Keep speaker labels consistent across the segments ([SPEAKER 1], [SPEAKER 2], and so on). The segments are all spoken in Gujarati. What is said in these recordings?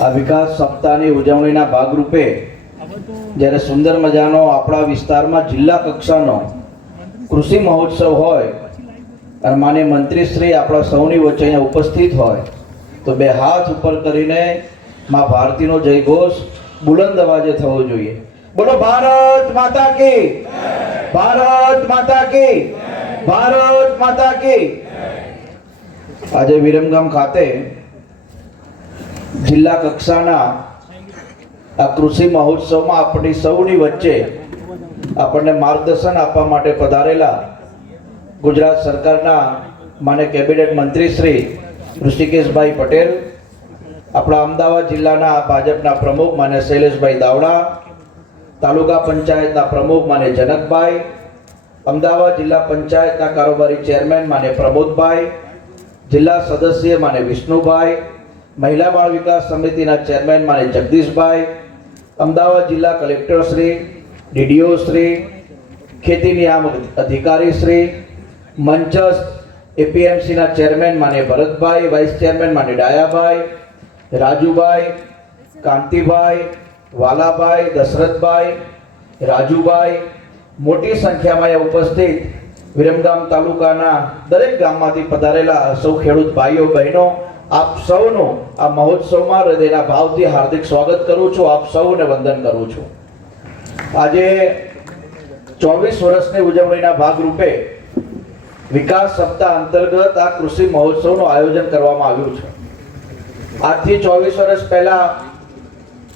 [SPEAKER 1] આ વિકાસ સપ્તાહની ઉજવણીના ભાગરૂપે જ્યારે સુંદર મજાનો આપણા વિસ્તારમાં જિલ્લા કક્ષાનો કૃષિ મહોત્સવ હોય અને માન્ય મંત્રીશ્રી આપણા સૌની વચ્ચે અહીંયા ઉપસ્થિત હોય, તો બે હાથ ઉપર કરીને માં ભારતીનો જયઘોષ બુલંદ અવાજે થવો જોઈએ. બોલો, ભારત માતા કી ભારત માતા કી ભારત માતા કી આજે વિરમગામ ખાતે જિલ્લા કક્ષાના આ કૃષિ મહોત્સવમાં આપણી સૌની વચ્ચે આપણને માર્ગદર્શન આપવા માટે પધારેલા ગુજરાત સરકારના માને કેબિનેટ મંત્રી શ્રી ઋષિકેશભાઈ પટેલ, આપણા અમદાવાદ જિલ્લાના ભાજપના પ્રમુખ માને શૈલેષભાઈ દાવડા, તાલુકા પંચાયતના પ્રમુખ માને જનકભાઈ, અમદાવાદ જિલ્લા પંચાયતના કારોબારી ચેરમેન માને પ્રમોદભાઈ, જિલ્લા સદસ્ય માને વિષ્ણુભાઈ મહિલા બાળ વિકાસ સમિતિના ચેરમેન માને જગદીશભાઈ, અમદાવાદ જિલ્લા કલેક્ટર શ્રી, ડીડીઓ શ્રી ખેતી નિયામક અધિકારી શ્રી મંચસ એપીએમસીના ચેરમેન માને ભરતભાઈ, વાઇસ ચેરમેન માને ડાયાભાઈ, રાજુભાઈ, કાંતિભાઈ, વાલાભાઈ, દશરથભાઈ, રાજુભાઈ, મોટી સંખ્યામાં ઉપસ્થિત વિરમગામ તાલુકાના દરેક ગામમાંથી પધારેલા સૌ ખેડૂત ભાઈઓ, બહેનો આપ સૌનું આ મહોત્સવમાં હૃદયના ભાવથી હાર્દિક સ્વાગત કરું છું. આપ સૌને વંદન કરું છું. આજે ચોવીસ વર્ષની ઉજવણીના ભાગરૂપે વિકાસ સપ્તાહ અંતર્ગત આ કૃષિ મહોત્સવનું આયોજન કરવામાં આવ્યું છે. આજથી ચોવીસ વર્ષ પહેલા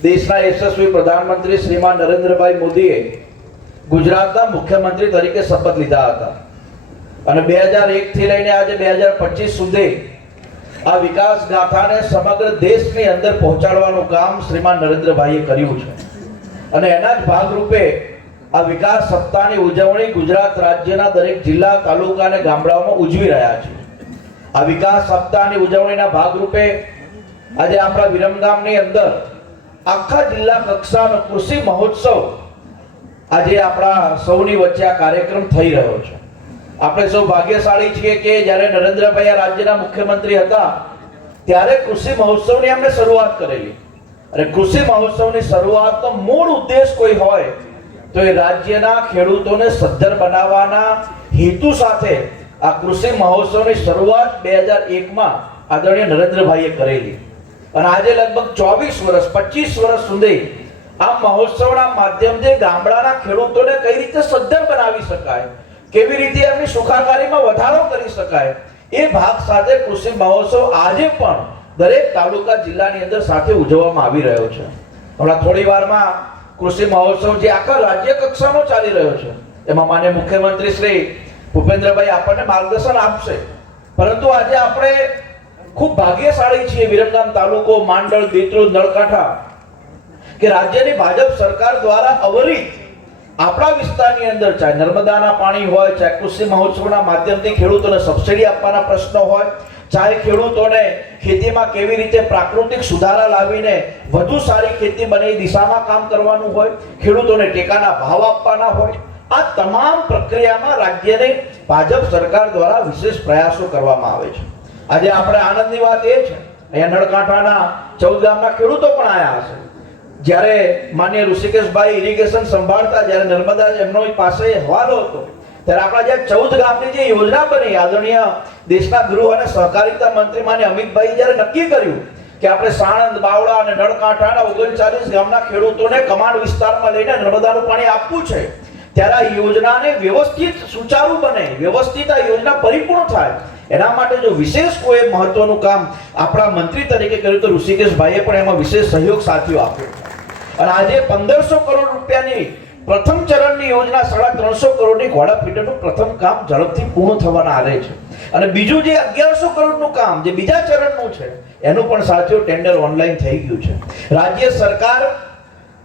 [SPEAKER 1] દેશના યશસ્વી પ્રધાનમંત્રી શ્રીમાન નરેન્દ્રભાઈ મોદીએ ગુજરાતના મુખ્યમંત્રી તરીકે શપથ લીધા હતા. અને બે હજાર એકથી લઈને આજે બે હજાર પચીસ સુધી આ વિકાસ ગાથાને સમગ્ર દેશની અંદર પહોંચાડવાનું કામ શ્રીમાન નરેન્દ્રભાઈએ કર્યું છે. અને એના જ ભાગરૂપે આ વિકાસ સપ્તાહની ઉજવણી ગુજરાત રાજ્યના દરેક જિલ્લા, તાલુકા અને ગામડાઓમાં ઉજવી રહ્યા છે. આ વિકાસ સપ્તાહની ઉજવણીના ભાગરૂપે આજે આપણા વિરમગામની અંદર આખા જિલ્લા કક્ષાનો કૃષિ મહોત્સવ આજે આપણા સૌની વચ્ચે આ કાર્યક્રમ થઈ રહ્યો છે. આપણે સૌ ભાગ્યશાળી છીએ કે જ્યારે નરેન્દ્રભાઈ આ રાજ્યના મુખ્યમંત્રી હતા, ત્યારે કૃષિ મહોત્સવની અમે શરૂઆત કરેલી. અને કૃષિ મહોત્સવની શરૂઆતનો મૂળ ઉદ્દેશ કોઈ હોય, તો એ રાજ્યના ખેડૂતોને સદ્ધર બનાવવાના હેતુ સાથે આ કૃષિ મહોત્સવની શરૂઆત બે હજાર એકમાં આદરણીય નરેન્દ્રભાઈએ કરેલી. અને આજે લગભગ ચોવીસ વર્ષ, પચીસ વર્ષ સુધી આ મહોત્સવના માધ્યમથી ગામડાના ખેડૂતોને કઈ રીતે સદ્ધર બનાવી શકાય? કેવી રીતે એમની સુખાકારીમાં વધારો કરી શકાય? એ ભાગ સાથે કૃષિ મહોત્સવ આજે પણ દરેક તાલુકા જિલ્લાની અંદર સાથે ઉજવવામાં આવી રહ્યો છે. હમણાં થોડી વારમાં કૃષિ મહોત્સવ જે આખા રાજ્ય કક્ષાનો ચાલી રહ્યો છે. એમાં માન્ય મુખ્યમંત્રી શ્રી ભૂપેન્દ્રભાઈ આપણને માર્ગદર્શન આપશે. પરંતુ આજે આપણે ખૂબ ભાગ્યશાળી છીએ વિરમગામ તાલુકો માંડળ બેતરોજ નળકાંઠા, કે રાજ્યની ભાજપ સરકાર દ્વારા અવરિત આપણા વિસ્તારની અંદર ચાહે નર્મદાના પાણી હોય, ચાહે કૃષિ મહોત્સવના માધ્યમથી ખેડૂતોને સબસિડી આપવાના પ્રશ્નો હોય, ચાહે ખેડૂતોને ખેતીમાં કેવી રીતે પ્રાકૃતિક સુધારા લાવીને વધુ સારી ખેતી બને દિશામાં કામ કરવાનું હોય, ખેડૂતોને ટેકાના ભાવ આપવાના હોય, આ તમામ પ્રક્રિયામાં રાજ્યને ભાજપ સરકાર દ્વારા વિશેષ પ્રયાસો કરવામાં આવે છે. આજે આપણે આનંદની વાત એ છે, અહીંયા નળકાંઠાના ચૌદ ગામના ખેડૂતો પણ આવ્યા હશે. જ્યારે માન્ય ઋષિકેશભાઈ ઇરિગેશન સંભાળતા, જ્યારે નર્મદા એમનો પાસે હવાલો હતો, ત્યારે આપણા જે ચૌદ ગામની જે યોજના બની, આદરણીય દેશના ગૃહ અને સહકારિતા મંત્રી માન્ય અમિતભાઈ જ્યારે નક્કી કર્યું કે આપણે સાણંદ, બાવળા અને નળકાંઠાના ઓગણચાલીસ ગામના ખેડૂતોને કમાન્ડ વિસ્તારમાં લઈને નર્મદાનું પાણી આપવું છે, ત્યારે આ યોજનાને વ્યવસ્થિત સુચારુ બને, વ્યવસ્થિત આ યોજના પરિપૂર્ણ થાય, એના માટે જો વિશેષ કોઈ મહત્વનું કામ આપણા મંત્રી તરીકે કર્યું, તો ઋષિકેશભાઈએ પણ એમાં વિશેષ સહયોગ સાથીઓ આપ્યો. અને આજે પંદરસો કરોડ રૂપિયાની પ્રથમ ચરણની યોજના સાડા ત્રણસો કરોડની ઘોડા ફીટરનું પ્રથમ કામ ઝડપથી પૂર્ણ થવાના આરે છે. અને બીજું જે અગિયારસો કરોડનું કામ, જે બીજા ચરણનું છે, એનું પણ સાથીઓ ટેન્ડર ઓનલાઈન થઈ ગયું છે. રાજ્ય સરકાર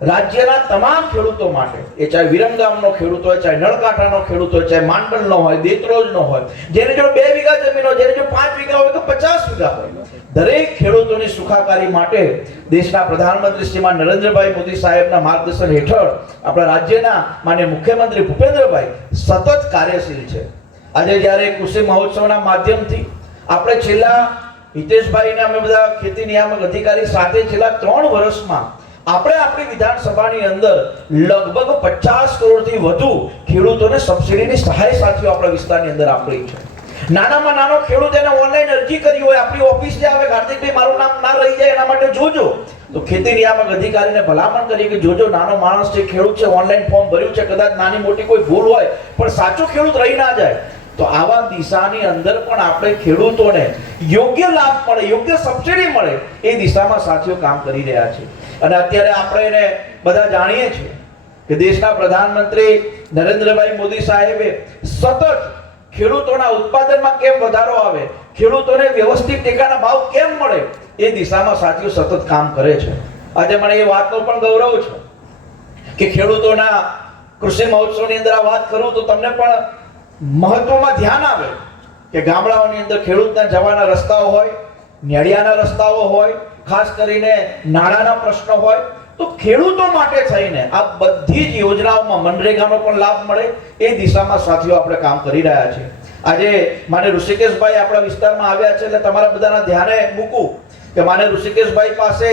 [SPEAKER 1] રાજ્યના તમામ ખેડૂતો માટે, એ ચાહે વિરમગામનો ખેડૂત હોય, ચાહે નળકાંઠાનો ખેડૂત હોય, ચાહે માંડલનો હોય, દેતરોજનો હોય, જેને જો બે વીઘા જમીન હોય, જેને જો પાંચ વીઘા હોય, તો પચાસ વીઘા હોય. દરેક ખેડૂતોની સુખાકારી માટે દેશના પ્રધાનમંત્રી શ્રીમાન નરેન્દ્રભાઈ મોદી સાહેબના માર્ગદર્શન હેઠળ આપણા રાજ્યના માન્ય મુખ્યમંત્રી ભૂપેન્દ્રભાઈ સતત કાર્યશીલ છે. આજે જ્યારે કૃષિ મહોત્સવના માધ્યમથી આપણે છેલ્લા હિતેશભાઈને અમે બધા ખેતી નિયામક અધિકારી સાથે છેલ્લા ત્રણ વર્ષમાં આપણે આપણી વિધાનસભાની અંદર લગભગ પચાસ કરોડથી વધુ ખેડૂતોને સબસિડીની સહાય સાથીઓ આપણા વિસ્તારની અંદર આપણી છે. નાનામાં નાનો ખેડૂત એને ઓનલાઈન અરજી કરી હોય, આપણી ઓફિસે આવે કાર્તિકભાઈ મારું નામ ના રહી જાય, એના માટે જોજો. તો ખેતી નિયામક અધિકારીને ભલામણ કરી કે જોજો, નાનો માણસ છે ખેડૂત છે, ઓનલાઈન ફોર્મ ભર્યું છે, કદાચ નાની મોટી કોઈ ભૂલ હોય, પણ સાચો ખેડૂત રહી ના જાય. તો આવા દિશાની અંદર પણ આપણે ખેડૂતોને યોગ્ય લાભ મળે, યોગ્ય સબસિડી મળે, એ દિશામાં સાથીઓ કામ કરી રહ્યા છે. અને અત્યારે આપણે એને બધા જાણીએ છીએ કે દેશના પ્રધાનમંત્રી નરેન્દ્રભાઈ મોદી સાહેબે સતત ખેડૂતોના ઉત્પાદનમાં કેમ વધારો આવે, ખેડૂતોને વ્યવસ્થિત ટેકાના ભાવ કેમ મળે, એ દિશામાં સાથીઓ સતત કામ કરે છે. આજે મને એ વાતનો પણ ગૌરવ છે કે ખેડૂતોના કૃષિ મહોત્સવની અંદર આ વાત કરું તો તમને પણ મહત્વમાં ધ્યાન આવે કે ગામડાઓની અંદર ખેડૂતના જવાના રસ્તાઓ હોય નેડિયાના રસ્તાઓ હોય, ખાસ કરીને નાણાંના પ્રશ્નો હોય, તો ખેડૂતો માટે થઈને આ બધી જ યોજનાઓમાં મનરેગાનો પણ લાભ મળે એ દિશામાં સાથીઓ આપણે કામ કરી રહ્યા છીએ. આજે માને ઋષિકેશભાઈ આપણા વિસ્તારમાં આવ્યા છે એટલે તમારા બધાના ધ્યાને મૂકું કે માને ઋષિકેશભાઈ પાસે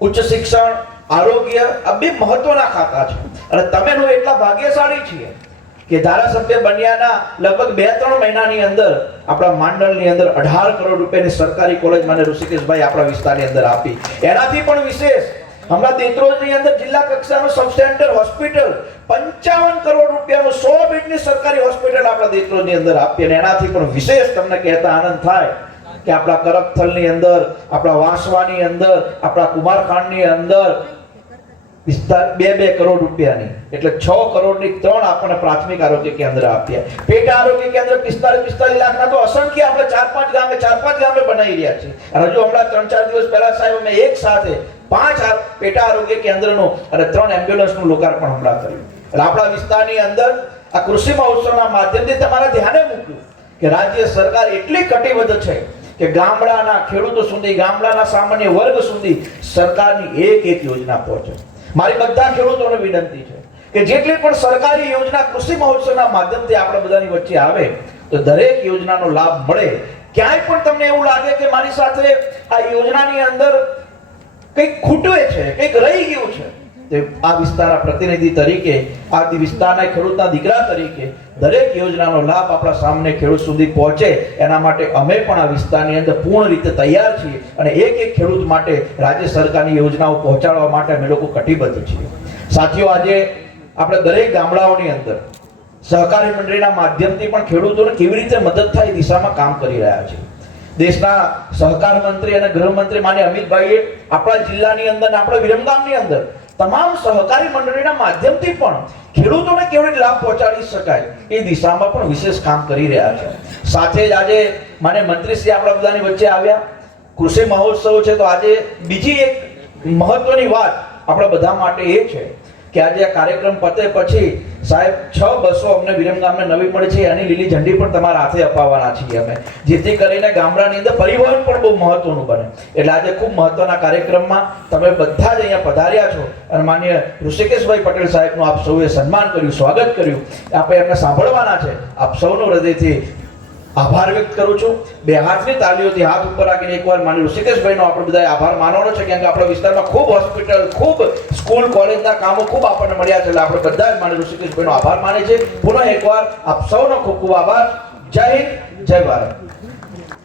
[SPEAKER 1] ઉચ્ચ શિક્ષણ, આરોગ્ય આ બે મહત્વના ખાતા છે. અને તમે એટલા ભાગ્યશાળી છીએ. કે ધારાસભ્ય બન્યાના લગભગ બે ત્રણ મહિનાની અંદર આપણા માંડળની અંદર અઢાર કરોડ રૂપિયાની સરકારી કોલેજ મને ઋષિકેશભાઈ આપણા વિસ્તારની અંદર આપી. એનાથી પણ વિશેષ, હમણાં દેત્રોજની અંદર જિલ્લા કક્ષાનું સબ સેન્ટર હોસ્પિટલ પંચાવન કરોડ રૂપિયાનું સો બેડની સરકારી હોસ્પિટલ આપણા દેત્રોજની અંદર આપી અને એનાથી પણ વિશેષ તમને કહેતા આનંદ થાય કે આપણા કરકથલની અંદર, આપણા વાંસવાની અંદર, આપણા કુમારખાંડની અંદર બે બે કરોડ રૂપિયાની. એટલે છ કરોડની ત્રણ આપણને પ્રાથમિક આરોગ્ય કેન્દ્ર આપ્યા. પેટા આરોગ્ય કેન્દ્ર પિસ્તાલીસ પિસ્તાલીસ લાખના તો અસંખ્ય આપણે ચાર પાંચ ગામે, ચાર પાંચ ગામે બનાવી રહ્યા છીએ. અને હજુ હમણાં ત્રણ ચાર દિવસ પહેલા સાહેબ અમે એક સાથે પાંચ પેટા આરોગ્ય કેન્દ્રનું અને ત્રણ એમ્બ્યુલન્સનું લોકાર્પણ હમણાં કર્યું. એટલે આપણા વિસ્તારની અંદર આ કૃષિ મહોત્સવના માધ્યમથી તમારા ધ્યાને મૂક્યું કે રાજ્ય સરકાર એટલી કટિબદ્ધ છે કે ગામડાના ખેડૂતો સુધી, ગામડાના સામાન્ય વર્ગ સુધી સરકારની એક એક યોજના પહોંચે. મારી બધા ખેડૂતોને વિનંતી છે કે જેટલી પણ સરકારી યોજના કૃષિ મહોત્સવના માધ્યમથી આપણે બધાની વચ્ચે આવે, તો દરેક યોજનાનો લાભ મળે. ક્યાંય પણ તમને એવું લાગે કે મારી સાથે આ યોજનાની અંદર કંઈક ખૂટવે છે, કંઈક રહી ગયું છે આ વિસ્તારના પ્રતિનિધિ તરીકે, આ વિસ્તારના ખેડૂતના દીકરા તરીકે દરેક યોજનાનો લાભ આપણા સામને ખેડૂત સુધી પહોંચે. એના માટે અમે પણ આ વિસ્તારની અંદર પૂર્ણ રીતે તૈયાર છીએ અને એક એક ખેડૂત માટે રાજ્ય સરકારની યોજનાઓ પહોંચાડવા માટે અમે લોકો કટિબદ્ધ છીએ. સાથીઓ, આજે આપણે દરેક ગામડાઓની અંદર સહકારી મંડળીના માધ્યમથી પણ ખેડૂતોને કેવી રીતે મદદ થાય દિશામાં કામ કરી રહ્યા છે. દેશના સહકાર મંત્રી અને ગૃહમંત્રી માન્ય અમિતભાઈએ આપણા જિલ્લાની અંદર આપણા વિરમગામની અંદર તમામ સહકારી મંડળીના માધ્યમથી પણ ખેડૂતોને કેવી રીતે લાભ પહોંચાડી શકાય એ દિશામાં પણ વિશેષ કામ કરી રહ્યા છે. સાથે જ આજે મને મંત્રીશ્રી આપણા બધાની વચ્ચે આવ્યા. કૃષિ મહોત્સવ છે તો આજે બીજી એક મહત્વની વાત આપણા બધા માટે એ છે કે આજે આ કાર્યક્રમ પતે પછી સાહેબ છ બસો અમને વિરમગામને નવી મળી છે, એની લીલી ઝંડી પણ તમારા હાથે અપાવવાના છીએ અમે. જેથી કરીને ગામડાની અંદર પરિવહન પણ બહુ મહત્વનું બને. એટલે આજે ખૂબ મહત્વના કાર્યક્રમમાં તમે બધા જ અહીંયા પધાર્યા છો અને માન્ય ઋષિકેશભાઈ પટેલ સાહેબનું આપ સૌએ સન્માન કર્યું, સ્વાગત કર્યું. આપણે એમને સાંભળવાના છે. આપ સૌનું હૃદયથી આભાર વ્યક્ત કરું છું. બે હાથની તાલીઓથી હાથ ઉપર રાખીને એકવાર માની ઋષિકેશભાઈનો આપણે બધા આભાર માનવાનો છે કેમ કે આપણા વિસ્તારમાં ખૂબ હોસ્પિટલ ખૂબ સ્કૂલ કોલેજના કામો ખૂબ આપણને મળ્યા છે. એટલે આપણે બધા માની ઋષિકેશભાઈનો આભાર માને છે પુનઃ એકવાર આપ સૌનો ખૂબ ખૂબ આભાર. જય હિન્દ, જય ભારત.